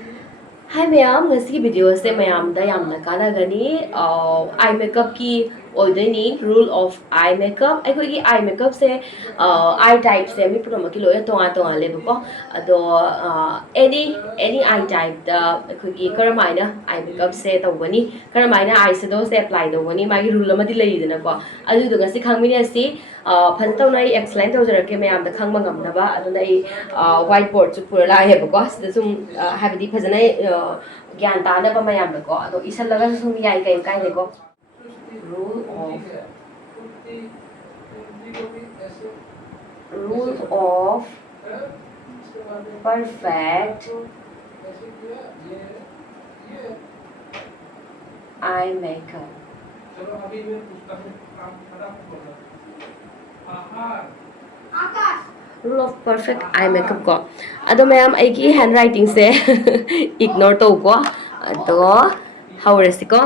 Hi ma'am, ngasi video se ma'am da yamna kana gani eye makeup ki oideni rule of eye makeup ai koi eye makeup se eye type se mi pura ki loya tonga le ko ado any eye type da koi ki karamaina eye makeup se tawani karamaina eye shadow se apply tawani magi rule ma di lei dana ko adu do ngasi khangmini asi phan taw nai explain taw jara ke ma'am da khangma ngam na ba adu nai whiteboard chu pura la he ko sida sum habidi phajana gyan ta na ba mayam da ko ado isal laga sum yai kai kai ne ko rule of perfect eye makeup rule of perfect eye makeup ko ado ma'am aigi handwriting se ignore to ko ado hawresi ko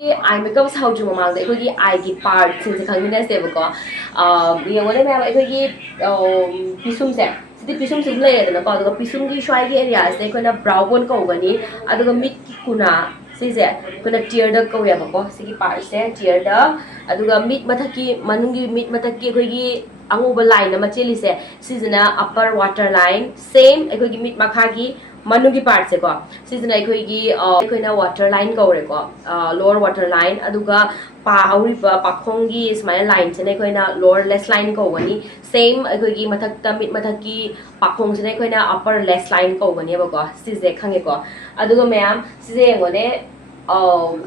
eye makeup hawju mamang da aikogi eye gi part sin se khangmina se ba ko yengole ma'am aikogi pisum se sidi pisum sum lay da na ko ado pisum gi shwai gi area se ko na brow bone ko gani ado mid ki kuna sise kuna tear da ko ya ba ko sigi part se tear da ado mid mathaki manungi mid mathaki aikogi anguba line ama cheli se sisina upper water line same aikogi mid makhagi manugi part se ko sisina aikogi aikoina water line ko re ko lower water line aduga pa hauri pa pakhongi smile line se ne koina lower lash line ko gani same aikogi mathakta mid mathaki pakhong se ne koina upper lash line ko gani ba ko sise khange ko aduga ma'am sise ngone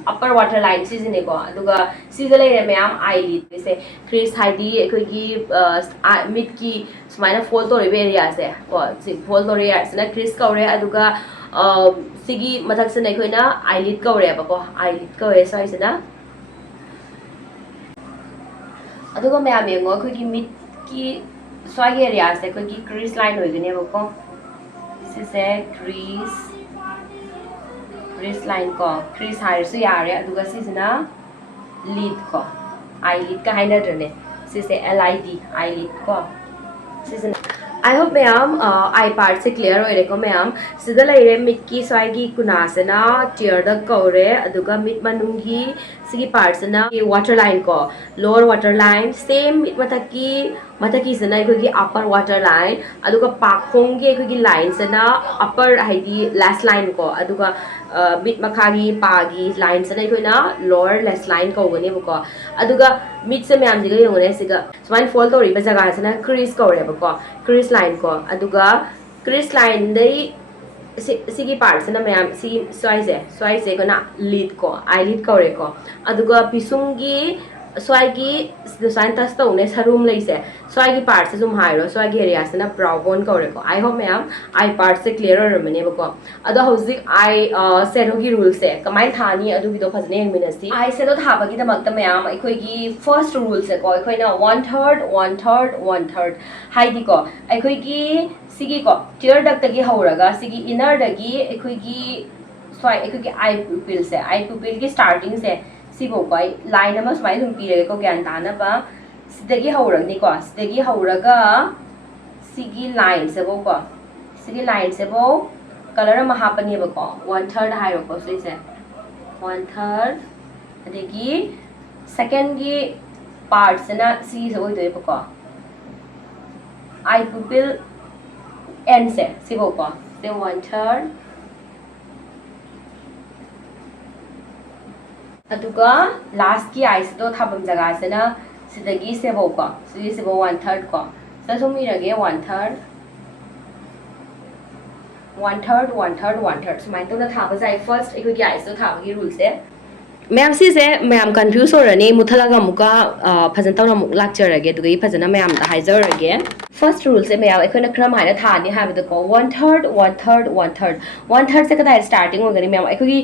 upper water line season ko aduga season le ma'am eyelid se crease haidi aikogi mid ki sumaina fold to rebe area se ko fold to area se na crease ka re aduga sigi mathak se nai koina eyelid ka re ba ko eyelid ka re sai se na aduga ma'am yengo aikogi mid ki swai area se aikogi crease line hoigane ba ko se crease line ko crease higher so yare aduga sisina lid ko eyelid ka haina drone sise lid eyelid ko sisina I hope ma'am eye part se clear hoire ko ma'am sida laire mid ki swai gi kuna se na tear da kore aduga mid manungi sigi part se na water line ko lower water line same mid mathaki se na ko gi upper water line aduga pakhong gi ko gi line se na upper haidi lash line ko aduga mid makhagi pagi line se na ko na lower lash line ko gani ko aduga mid se ma'am diga yongone siga smile fold to ri ba jaga se na crease ko re ba ko crease line ko aduga crease line dai sigi part se na ma'am si swai se ko na lid ko eyelid ko re ko aduga pisumgi swai gi design tas to ne sarum lai se swai gi part se zum hairo swai gi area se na brow bone ko re ko I hope ma'am eye part se clearer mane ba ko ado hauzik eye shadow gi rule se kamai thani adu gi do phajne eng minasi eye shadow thaba gi damak ta ma'am aikoi gi first rule se ko aikoi na 1/3 hai di ko aikoi gi sigi ko tear dak ta gi hauraga sigi inner da gi aikoi gi swai aikoi gi eye pupil gi starting se sibo koi line ama smai dum pire ko gyan dana ba sidagi haurag ni ko sidagi hauraga sigi line se bo ko sigi line se bo color ama hapani ba ko 1/3 hairo ko se 1/3 adagi second gi part se na si se oi do ko eye pupil end se sibo ko se 1/3 aduga last ki eyes to thabam jaga se na sidagi sebo ko sigi sebo 1/3 ko sa sumi rage 1/3 sumai to na thaba jai first ekoi ki eyes to thaba gi rule se ma'am सिसे ma'am confuse होरनी मुथलागा मुका फजन तौना मुक लाक्चरगे दुगी फजना ma'am दा हाइजरगे first rule से ma'am एखोना क्रम हाइना थानी हाबद को 1/3 से कदा स्टार्टिंग होगनी मैम एखोगी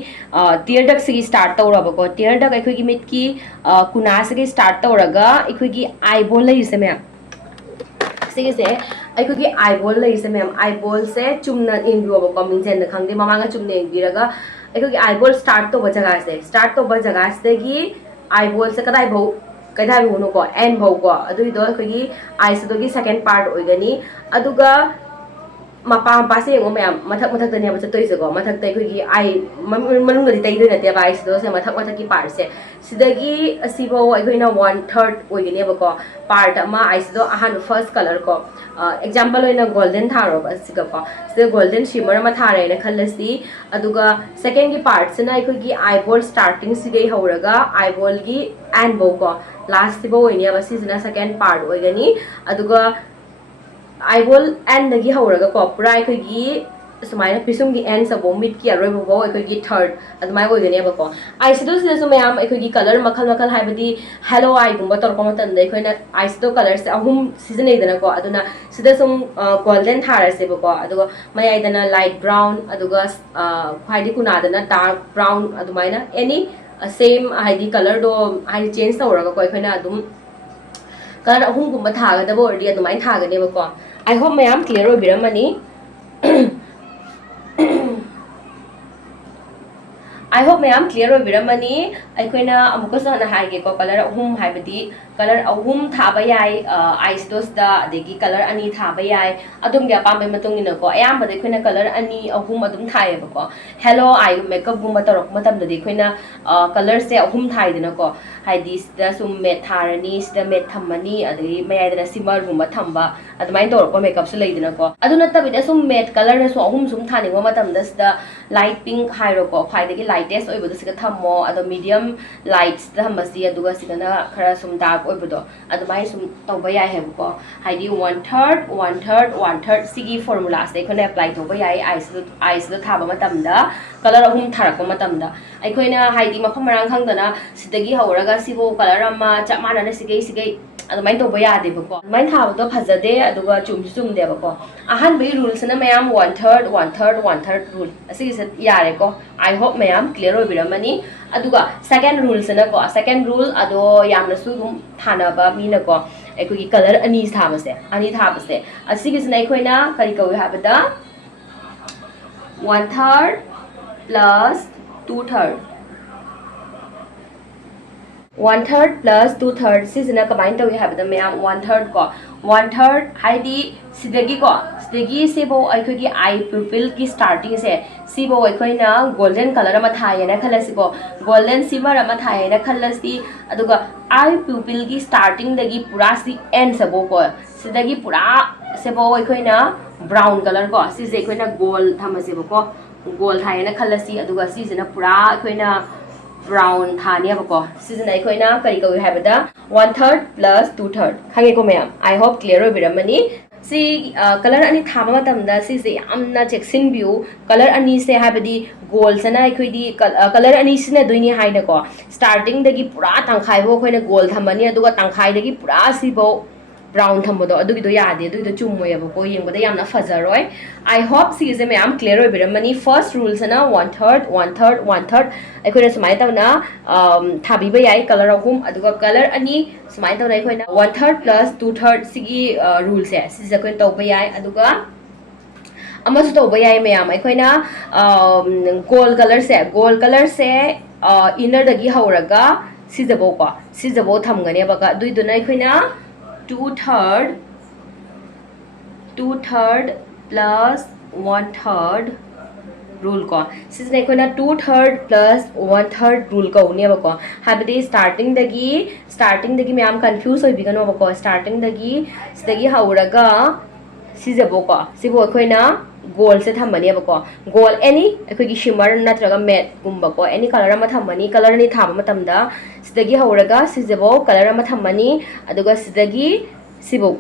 टियर डक से स्टार्ट तौरब को टियर डक एखोगी मिट की कुना से स्टार्ट तौरगा एखोगी आईबॉल लइसे मैम सिगे अखोगी आईबॉल लइसे मैम आईबॉल से चुमना इंबियो को मिंजेन खंगदे ममांगा चुमने इंबिरगा अखोगी आईबॉल स्टार्ट तो जगह से आईबॉल से कदाई भौ ꯀꯩꯗꯥꯏ ꯍꯣꯅꯣꯀꯣ end ꯐꯥꯎꯀꯣ ꯑꯗꯨꯏꯗꯣ ꯑꯩꯈꯣꯏꯒꯤ eyeshadow second part ꯑꯣꯏꯒꯅꯤ ꯑꯗꯨꯒ ꯃꯄꯥꯁꯦ ꯌꯦꯡꯉꯣ ꯃꯌꯥꯝ ꯃꯊꯛꯇꯅꯦꯕ ꯆꯠꯇꯣꯏꯁꯦꯀꯣ ꯃꯊꯛꯇ ꯑꯩꯈꯣꯏꯒꯤ ꯑꯥꯏ ꯃꯅꯨꯡꯗꯗꯤ ꯇꯩꯗꯣꯏ ꯅꯠꯇꯦꯕ eyeshadow ꯁꯦ ꯃꯊꯛꯀꯤ ꯄꯥꯔꯠꯁꯦ ꯁꯤꯗꯒꯤ ꯑꯁꯤꯐꯥꯎ ꯑꯩꯈꯣꯏꯅ 1/3 ꯑꯣꯏꯒꯅꯦꯕꯀꯣ ꯄꯥꯔꯠ ꯑꯃ eyeshadow ꯑꯍꯥꯟꯕ ꯐꯥꯔꯁט ꯀꯂꯔ ꯀꯣ ꯑꯦꯛꯖꯥꯝꯄꯜ ꯑꯣꯏꯅ ꯒꯣꯜꯗꯟ ꯊꯥꯔꯣꯕ ꯑꯁꯤꯒꯀꯣ ꯁꯤꯗ ꯒꯣꯜꯗꯟ ꯁꯤꯃꯔ ꯑꯃ ꯊꯥꯔꯦꯅ ꯈꯜꯂꯁꯤ ꯑꯗꯨꯒ ꯁꯦꯀꯦꯟꯒꯤ ꯄꯥꯔꯠꯁꯤꯅ ꯑꯩꯈꯣꯏꯒꯤ ꯑꯥꯏꯕꯣꯜ ꯁ꯭ꯇꯥꯔꯇꯤꯡꯁꯤꯗꯩ ꯍꯧꯔꯒ ꯑꯥꯏꯕꯣꯜꯒꯤ ꯑꯦꯟꯐꯥꯎꯀꯣ ꯂꯥꯁꯁꯤꯐꯥꯎ ꯑꯣꯏꯅꯦꯕ ꯁꯤꯁꯤꯅ ꯁꯦꯀꯦꯟ ꯄꯥꯔꯠ ꯑꯣꯏꯒꯅꯤ ꯑꯗꯨꯒ eyeball ꯑꯦꯟꯗꯒꯤ ꯍꯧꯔꯒꯀꯣ ꯄꯨꯔꯥ ꯑꯩꯈꯣꯏꯒꯤ ꯁꯨꯃꯥꯏꯅ ꯄꯤꯁꯨꯝꯒꯤ ꯑꯦꯟꯁꯐꯥꯎ ꯃꯤꯠꯀꯤ ꯑꯔꯣꯏꯕꯐꯥꯎ ꯑꯩꯈꯣꯏꯒꯤ ꯊꯔꯠ ꯑꯗꯨꯃꯥꯏꯅ ꯑꯣꯏꯒꯅꯦꯕꯀꯣ eyeshadow ꯃꯌꯥꯝ ꯑꯩꯈꯣꯏꯒꯤ ꯀꯂꯔ ꯃꯈꯜ ꯍꯥꯏꯕꯗꯤ ꯍꯦꯂꯣ ꯑꯥꯏꯒꯨꯝꯕ ꯇꯧꯔꯛꯄ ꯃꯇꯝꯗ ꯑꯩꯈꯣꯏꯅ eyeshadow ꯀꯂꯔꯁꯦ ꯑꯍꯨꯝ ꯁꯤꯖꯤꯟꯅꯩꯗꯅꯀꯣ ꯑꯗꯨꯅ ꯁꯤꯗ ꯁꯨꯝ ꯒꯣꯜꯗꯟ ꯊꯥꯔꯁꯦꯕꯀꯣ ꯑꯗꯨꯒ ꯃꯌꯥꯏꯗꯅ ꯂꯥꯏꯠ ꯕ꯭ꯔꯥꯎꯟ ꯑꯗꯨꯒ ꯈ꯭ꯋꯥꯏꯗꯒꯤ ꯀꯨꯅꯥꯗꯅ ꯗꯥꯔꯛ ꯕ꯭ꯔꯥꯎꯟ ꯑꯗꯨꯃꯥꯏꯅ ꯑꯦꯅꯤ ꯁꯦꯝ ꯍꯥꯏꯗꯤ ꯀꯂꯔꯗꯣ ꯍꯥꯏꯗꯤ ꯆꯦꯟꯖ ꯇꯧꯔꯒꯀꯣ ꯑꯩꯈꯣꯏꯅ ꯑꯗꯨꯝ ꯀꯂꯔ ꯑꯍꯨꯝꯒꯨꯝꯕ ꯊꯥꯒꯗꯕ ꯑꯣꯏꯔꯗꯤ ꯑꯗꯨꯃꯥꯏꯅ ꯊꯥꯒꯅꯦꯕꯀꯣ I hope mayam clear oibiramani I hope mayam clear oibiramani aikoina amuka sana haige ko color ahum haibadi color ahum thaba yai eyeshadows da adegi color ani thaba yai adum ge apambe matungina ko ayamba de koina color ani ahum adum thaiba ko hello eye makeup gumba torok matam da de koina color se ahum thaidina ko haidi sida sum matte tharani sida matte thammani adegi mayadana shimmer gumba thamba adumai torok makeup su leidina ko aduna tabida sum matte color na so ahum sum thaningwa matam da sida light pink hairo ko phaidagi lightest oibodo siga thammo ado medium lights da hamasi aduga sigana khara sum dark oibodo adumai sum tawba yai hebo haidi 1/3 sigi formula se khone apply tawba yai eyeshadow thaba matamda color ahum tharakpa matamda aikoina haidi mafam marang khangdana sidagi hawraga sibo color ama chamana na sigai adumai tawba yade bako adumai thabado phajade aduga chumde bako ahan bei rules na mayam 1/3 rule asigi se yare ko I hope mayam clear oibiramani aduga second rule na ko second rule ado yamna su dum thanaba mina ko aikogi color ani thabase asigi se aikoina kari kawi habada 1/3 plus 2/3 1/3 plus 2/3 sisina combine tawi habada mayam 1/3 ko 1/3 haidi sidagi sebo aikogi eye pupil ki starting se sibo aikoina golden color ama thayena khalasi ko golden shimmer ama thayena khalasi aduga eye pupil ki starting dagi pura si end sabo ko sidagi pura sebo aikoina brown color ko sise aikoina gold thamasebo ko gold thayena khalasi aduga sisina pura aikoina brown thani abako season aikoina kari kawi habada 1/3 plus 2/3 khange ko mayam I hope clear oibiramani si color ani thaba matamda si se yamna cheksin view color ani se habadi gold sana aikoidi color ani sina doini haina ko starting dagi pura tangkhai bo khoina gold thamani aduga tangkhai dagi pura sibo brown thambodo adugido yade adugido chummoyabako yengboda yamna fajaroi I hope si is mayam clear oibiramani first rules na 1/3 aikoina sumai tawna thabiba yai color ahum aduga color ani sumai tawna aikoina 1/3 plus 2/3 sigi rule se si akoin tawba yai aduga amasu tawba yai mayam aikoina gold color se inner dagi hauraga sijabo thamgane baga duiduna aikoina 2/3 plus 1/3 rule ko sisne aikoina 2/3 plus 1/3 rule ko ne bako habidi starting dagi me am confuse oi bigano bako starting dagi sidagi hauraga sijabo ko sibo aikoina gold se thamani bako gold any aikogi shimmer natraga matte gumba ko any color ama thamani color ni thaba matamda sidagi hauraga sijabo color ama thamani aduga sidagi sibo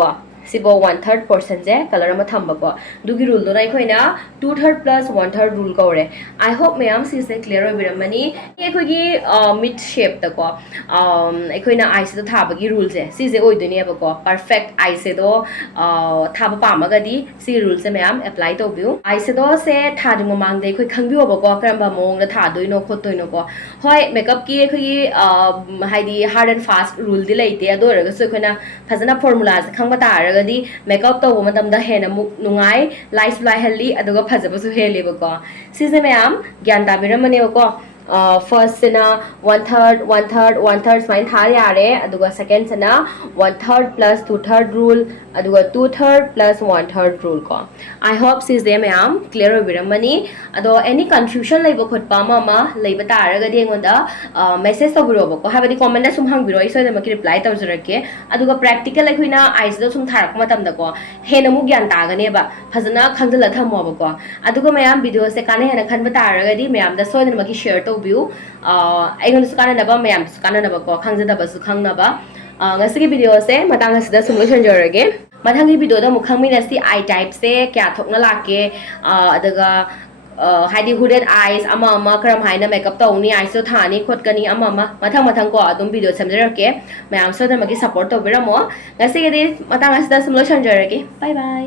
1/3 portion je color ama thamba ko dugi rule do nai khoina 2/3 plus 1/3 rule ko re I hope mayam si se clear oibiramani ekhogi mid shape ta ko ekhoina eyeshadow thabagi rule je si je oidone ba ko perfect eyeshadow thaba pamagadi si rule se mayam apply to biu eyeshadow se thadu mamang de khoi khangbiu ba ko karamba mong na thadoino khotoino ko hoi makeup ki ekhogi haidi hard and fast rule di leite ado raga so ekhoina phajana formula se khangba ta di makeup to matam da hena muk nungai light helli aduga phajabasu hele bako sise mayam gyan ta biramane ko ꯐꯥꯔꯁꯁꯤꯅ 1/3 1/3 1/3 ꯁꯨꯃꯥꯏꯅ ꯊꯥ ꯌꯥꯔꯦ ꯑꯗꯨꯒ ꯁꯦꯀꯦꯟꯁꯤꯅ 1/3 + 2/3 rule ꯑꯗꯨꯒ 2/3 + 1/3 rule ꯀꯣ I hope ꯁꯤꯁꯦ ꯃꯌꯥꯝ clear ꯑꯣꯏꯕꯤꯔꯝꯃꯅꯤ ꯑꯗꯣ any confusion ꯂꯩꯕ ꯈꯣꯠꯄ ꯑꯃ ꯂꯩꯕ ꯇꯥꯔꯒꯗꯤ ꯑꯩꯉꯣꯟꯗ ꯃꯦꯁꯦꯖ ꯇꯧꯕꯤꯔꯛꯑꯣꯕꯀꯣ ꯍꯥꯏꯕꯗꯤ ꯀꯣꯃꯦꯟꯇ ꯁꯨꯝ ꯍꯪꯕꯤꯔꯛꯑꯣ ꯑꯩ ꯁꯣꯏꯗꯅꯃꯛꯀꯤ ꯔꯤꯄ꯭ꯂꯥꯏ ꯇꯧꯖꯔꯛꯀꯦ ꯑꯗꯨꯒ ꯄ꯭ꯔꯦꯛꯇꯤꯀꯦꯜ ꯑꯩꯈꯣꯏꯅ ꯑꯥꯏꯁꯤꯗ ꯁꯨꯝ ꯊꯥꯔꯛꯄ ꯃꯇꯝꯗꯀꯣ ꯍꯦꯟꯅ ꯑꯃꯨꯛ ꯒ꯭ꯌꯥꯟ ꯇꯥꯒꯅꯦꯕ ꯐꯖꯅ ꯈꯪꯖꯤꯜꯂ ꯊꯝꯃꯣꯕꯀꯣ ꯑꯗꯨꯒ ꯃꯌꯥꯝ ꯚꯤꯗꯤꯑꯣꯁꯦ ꯀꯥꯟꯅꯩ ꯍꯥꯏꯅ ꯈꯟꯕ ꯇꯥꯔꯒꯗꯤ ꯃꯌꯥꯝꯗ ꯁꯣꯏꯗꯅꯃꯛꯀꯤ ꯁꯦꯌꯔ ꯇꯧꯕꯤꯌꯨ ꯑꯩꯉꯣꯟꯗꯁꯨ ꯀꯥꯟꯅꯅꯕ ꯃꯌꯥꯝꯗꯁꯨ ꯀꯥꯟꯅꯅꯕꯀꯣ ꯈꯪꯖꯗꯕꯁꯨ ꯈꯪꯅꯕ ꯉꯁꯤꯒꯤ ꯚꯤꯗꯤꯑꯣꯁꯦ ꯃꯇꯥꯡ ꯑꯁꯤꯗ ꯁꯨꯝ ꯂꯣꯏꯁꯤꯟꯖꯔꯒꯦ ꯃꯊꯪꯒꯤ ꯚꯤꯗꯤꯑꯣꯗ ꯑꯃꯨꯛ ꯈꯪꯃꯤꯟꯅꯁꯤ ꯑꯥꯏ ꯇꯥꯏꯞꯁꯦ ꯀꯌꯥ ꯊꯣꯛꯅ ꯂꯥꯛꯀꯦ ꯑꯗꯨꯒ ꯍꯥꯏꯗꯤ ꯍꯨꯗꯦꯠ ꯑꯥꯏꯁ ꯑꯃ ꯀꯔꯝ ꯍꯥꯏꯅ ꯃꯦꯀꯞ ꯇꯧꯅꯤ ꯑꯥꯏꯁꯇꯣ ꯊꯥꯅꯤ ꯈꯣꯠꯀꯅꯤ ꯃꯊꯪ ꯀꯣ ꯑꯗꯨꯝ ꯚꯤꯗꯤꯑꯣ ꯁꯦꯝꯖꯔꯛꯀꯦ ꯃꯌꯥꯝ ꯁꯣꯏꯗꯅꯃꯛꯀꯤ ꯁꯞꯄꯣꯔꯠ ꯇꯧꯕꯤꯔꯝꯃꯣ ꯉꯁꯤꯒꯤꯗꯤ ꯃꯇꯥꯡ ꯑꯁꯤꯗ ꯁꯨꯝ ꯂꯣꯏꯁꯤꯟꯖꯔꯒꯦ ꯕꯥꯏ ꯕꯥꯏ